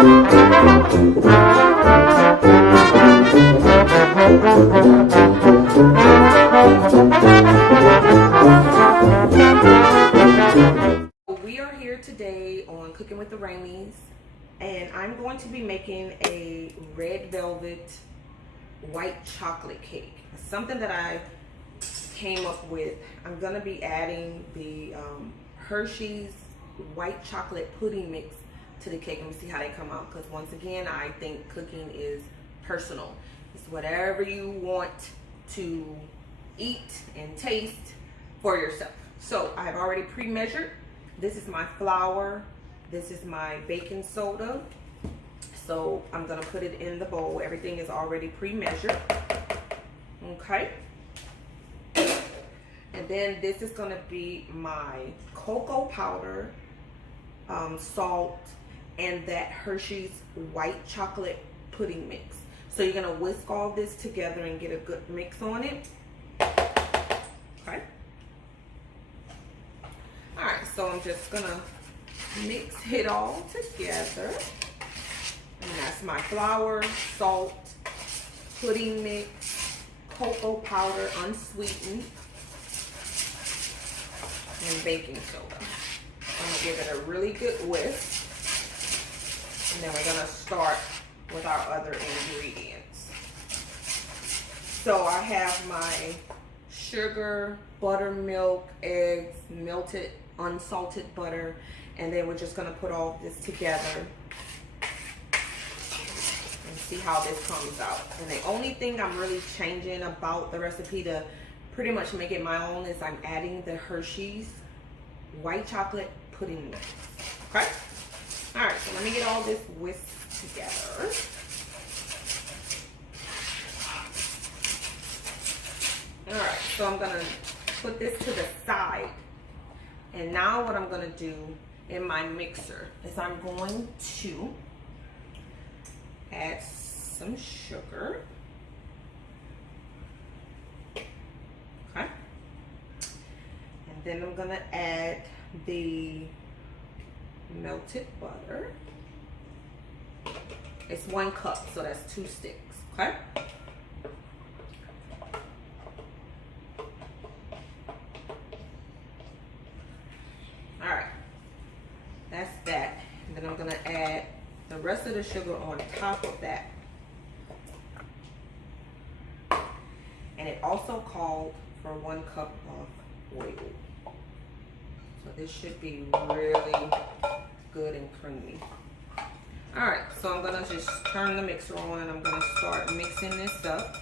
We are here today on Cooking with the Raimies, and I'm going to be making a red velvet white chocolate cake. Something that I came up with. I'm going to be adding the Hershey's white chocolate pudding mix to the cake. Let me see how they come out, because once again, I think cooking is personal. It's whatever you want to eat and taste for yourself. So I have already pre-measured. This is my flour. This is my baking soda. So I'm gonna put it in the bowl. Everything is already pre-measured. Okay. And then this is gonna be my cocoa powder, salt, and that Hershey's white chocolate pudding mix. So you're gonna whisk all this together and get a good mix on it. Okay. All right, so I'm just gonna mix it all together. And that's my flour, salt, pudding mix, cocoa powder, unsweetened, and baking soda. I'm gonna give it a really good whisk. And then we're gonna start with our other ingredients. So I have my sugar, buttermilk, eggs, melted unsalted butter, and then we're just gonna put all this together and see how this comes out. And the only thing I'm really changing about the recipe to pretty much make it my own is I'm adding the Hershey's white chocolate pudding mix. Okay? All right, so let me get all this whisked together. All right, so I'm gonna put this to the side. And now what I'm gonna do in my mixer is I'm going to add some sugar. Okay. And then I'm gonna add the melted butter. It's 1 cup, so that's 2 sticks, okay? That's that. And then I'm gonna add the rest of the sugar on top of that. And it also called for 1 cup of oil. So this should be really good and creamy. All right, so I'm gonna just turn the mixer on and I'm gonna start mixing this up.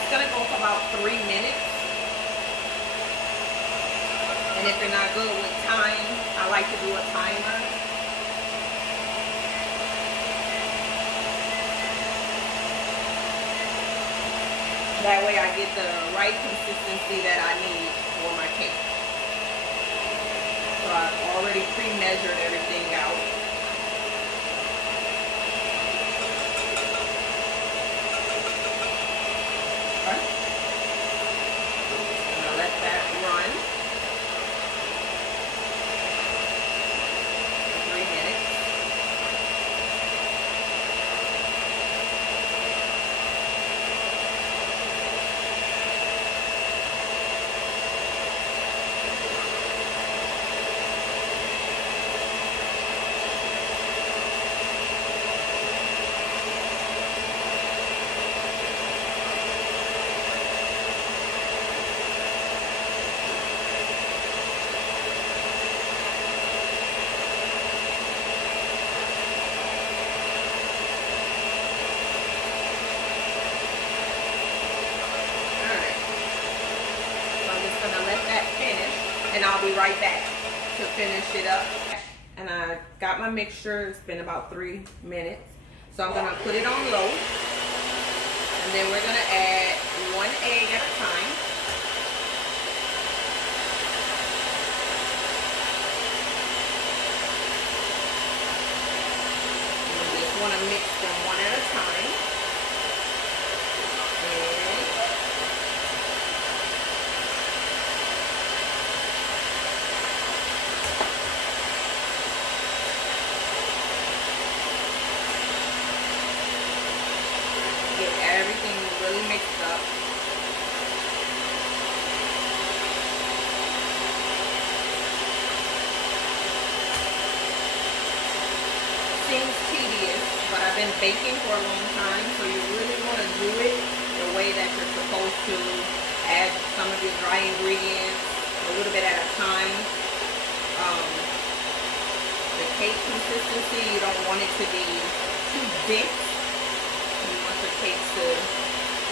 It's gonna go for about 3 minutes. And if you're not good with time, I like to do a timer. That way I get the right consistency that I need for my cake. So I've already pre-measured everything out. Okay. I'm gonna let that run for 3 minutes. And I'll be right back to finish it up. And I got my mixture. It's been about 3 minutes. So I'm gonna put it on low. And then we're gonna add 1 egg at a time. want to mix them one at a time. Get everything really mixed up. Seems tedious, but I've been baking for a long time, so you really want to do it the way that you're supposed to. Add some of your dry ingredients a little bit at a time. The cake consistency, you don't want it to be too dense. You want your cakes to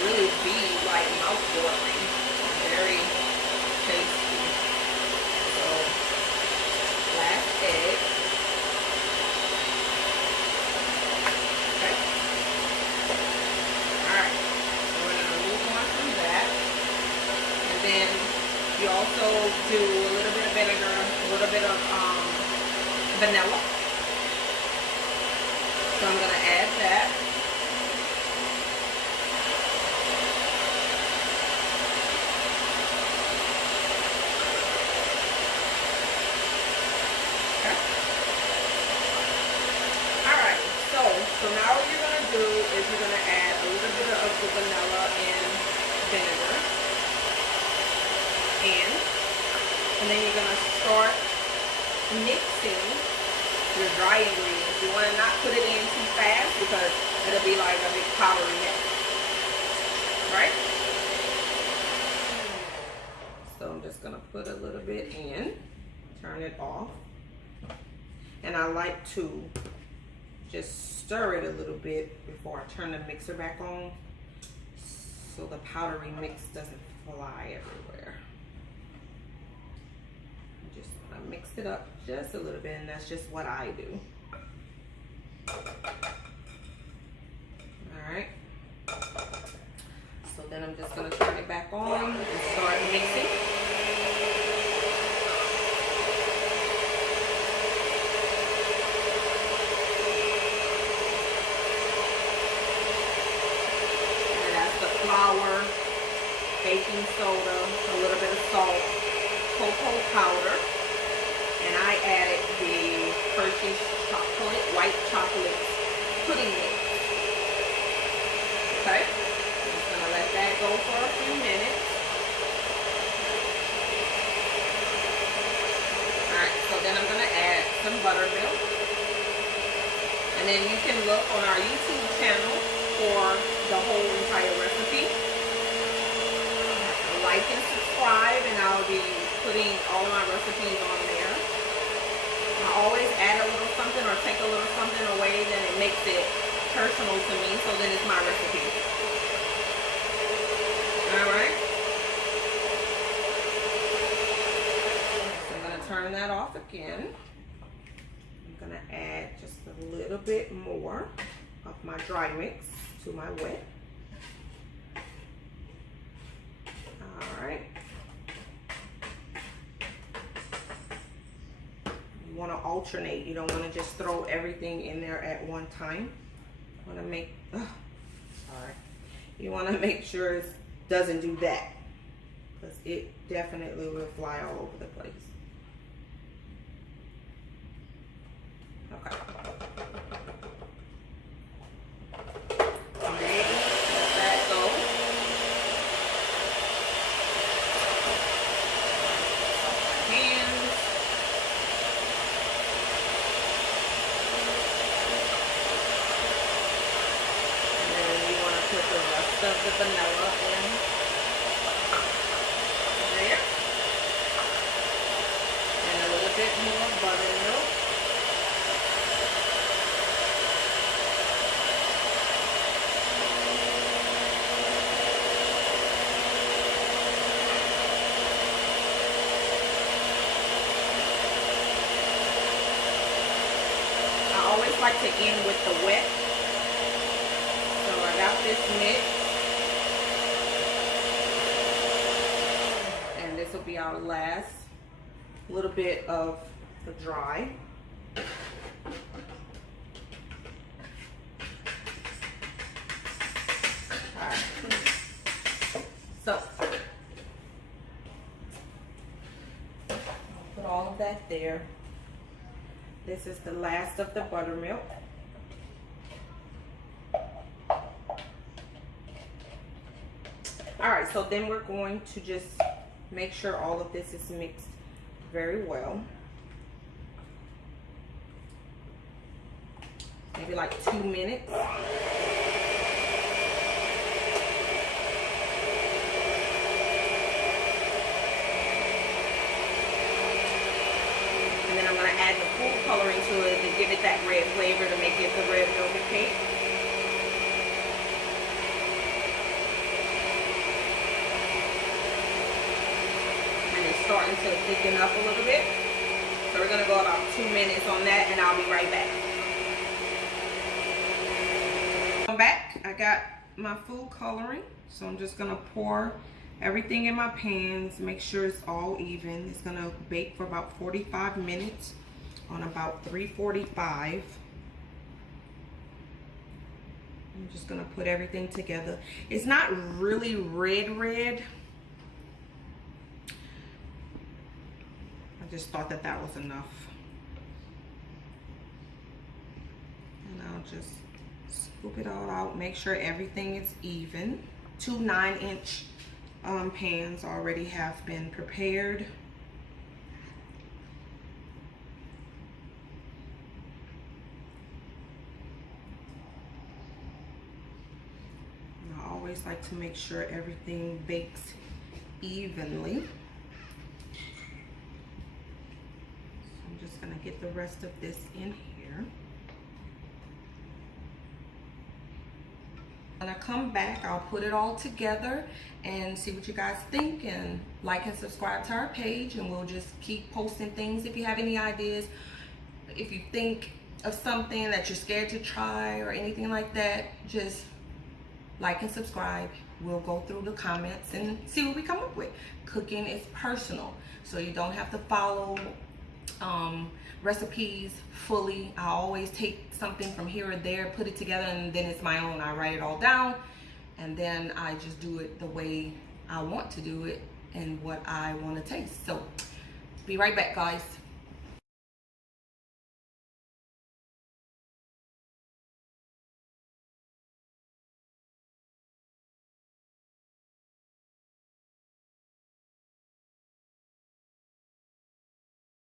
really be like mouth-watering, very tasty. So, last egg. Okay. Alright, so we're going to move on from that. And then you also do a little bit of vinegar, a little bit of vanilla. So I'm going to add that. So now what you're going to do is you're going to add a little bit of the vanilla and vinegar. And then you're going to start mixing your dry ingredients. You want to not put it in too fast because it'll be like a big powdery mix. Right? So I'm just going to put a little bit in, turn it off. And I like to just stir it a little bit before I turn the mixer back on so the powdery mix doesn't fly everywhere. I'm just gonna mix it up just a little bit, and that's just what I do. Alright. So then I'm just gonna turn it back on and start mixing. Flour, baking soda, a little bit of salt, cocoa powder, and I added the Hershey white chocolate pudding mix. Okay, I'm just going to let that go for a few minutes. Alright, so then I'm going to add some buttermilk. And then you can look on our YouTube channel for the whole entire recipe. Like and subscribe, and I'll be putting all my recipes on there. I always add a little something or take a little something away, then it makes it personal to me, so then it's my recipe. Alright. So I'm going to turn that off again. I'm going to add just a little bit more of my dry mix to my wet. Alright. You want to alternate. You don't want to just throw everything in there at one time. You want to make, you want to make sure it doesn't do that, because it definitely will fly all over the place. Okay. Of the vanilla in there, and a little bit more buttermilk. I always like to end with the wet, so I got this mix. This will be our last little bit of the dry. So I'll put all of that there. This is the last of the buttermilk. All right, so then we're going to just make sure all of this is mixed very well. Maybe like 2 minutes. And then I'm going to add the food coloring to it to give it that red flavor to make it the red velvet cake. Starting to thicken up a little bit. So we're going to go about 2 minutes on that, and I'll be right back. I'm back. I got my food coloring, so I'm just going to pour everything in my pans, make sure it's all even. It's going to bake for about 45 minutes on about 345. I'm just going to put everything together. It's not really red. I just thought that that was enough. And I'll just scoop it all out, make sure everything is even. 2 9-inch pans already have been prepared. And I always like to make sure everything bakes evenly. Just gonna get the rest of this in here. When I come back, I'll put it all together and see what you guys think, and like and subscribe to our page, and we'll just keep posting things. If you have any ideas, if you think of something that you're scared to try or anything like that, just like and subscribe. We'll go through the comments and see what we come up with. Cooking is personal, so you don't have to follow recipes fully. I always take something from here or there, put it together, and then it's my own. I write it all down, and then I just do it the way I want to do it and what I want to taste. So be right back, guys.